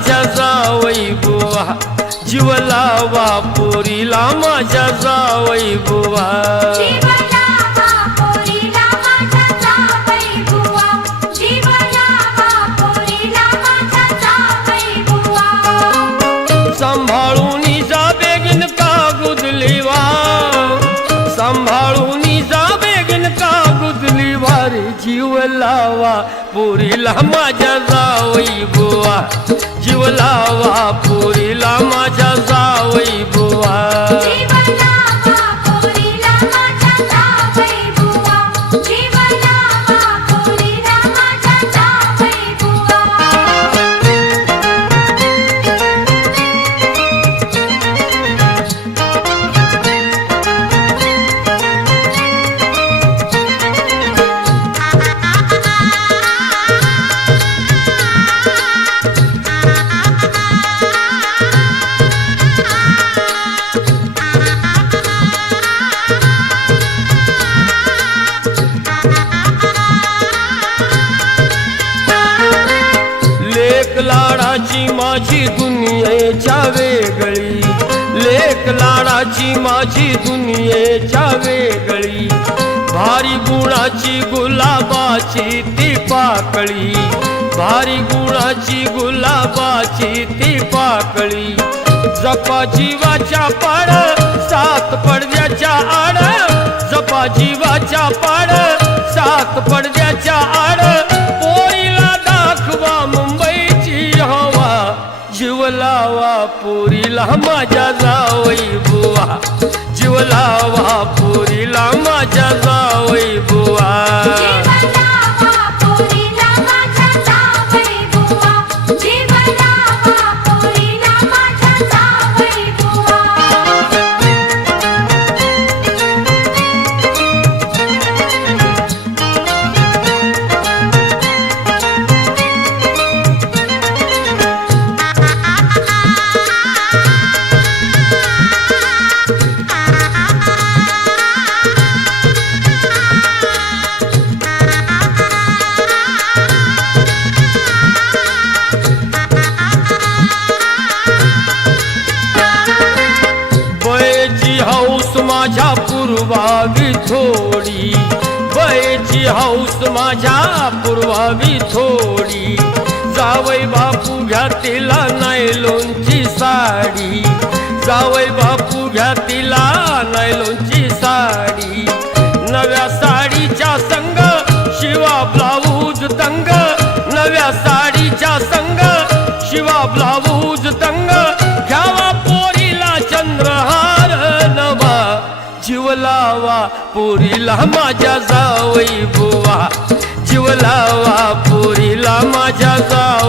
माझ्या जावई बुवा, जीव लावा पोरीला माझ्या जावई बुवा। सांभाळून जा बेगीन का गुदली वार, सांभाळून जा बेगीन का गुदली वार, जीव लावा पोरीला माझ्या जावई बुवा, जीव लावा पोरीला माझ्या जावई बुवा। लाडाची माझी दुनियेच्या वेगळी, लेक लाडाची माझी दुनियेच्या वेगळी, भारी गुणाची गुलाबाची ती पाकळी, भारी गुणाची गुलाबाची ती पाकळी, जपा जीवाच्या पाड सात पडद्याच्या आड, जपा जीवाच्या पाड सात पडद्याच्या आड, पोरीला दाखवा मुंबईची हवा, जीव लावा पोरीला माझ्या जावई बुवा, जीव लावा पोरीला माझ्या जावई बुवा। हौस माझ्या पूर्वावी थोडी, बयची हौस माझ्या पूर्वावी थोडी, जावई बापू घ्या तिला नायलॉनची साडी, जावई बापू घ्या तिला नायलॉनची साडी, नव्या साडीच्या संग शिवा ब्लाऊज तंग, नव्या साडीच्या संग शिवा ब्लाऊज तंग, घ्यावा पोरीला चंद्रहार नवा, जीव लावा पोरीला माझ्या जावई बुवा, जीव लावा पोरीला माझ्या जावई